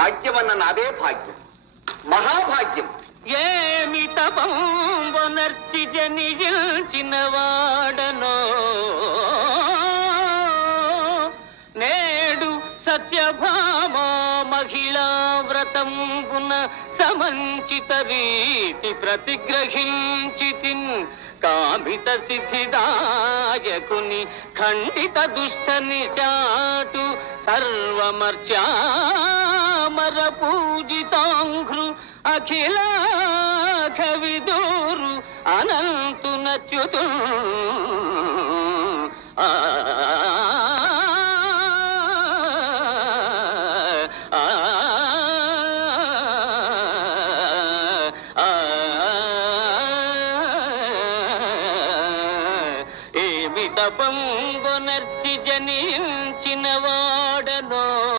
భాగ్యం అన్న నాదే భాగ్యం, మహాభాగ్యం. ఏమి తపంబొనర్చి జనించిన వాడనో నేడు సత్యభామ మహిళా వ్రతంబున సమంచిత రీతి ప్రతిగ్రహించితిన్ కామిత సిద్ధిదాయకుని ఖండిత దుష్ట నిశాటు సర్వమర్చామర పూజితాంఘ్రు అఖిలాఖ విదూరు అనంతు నచ్యుతు ఏమి తపంబొనర్చి జనించినవా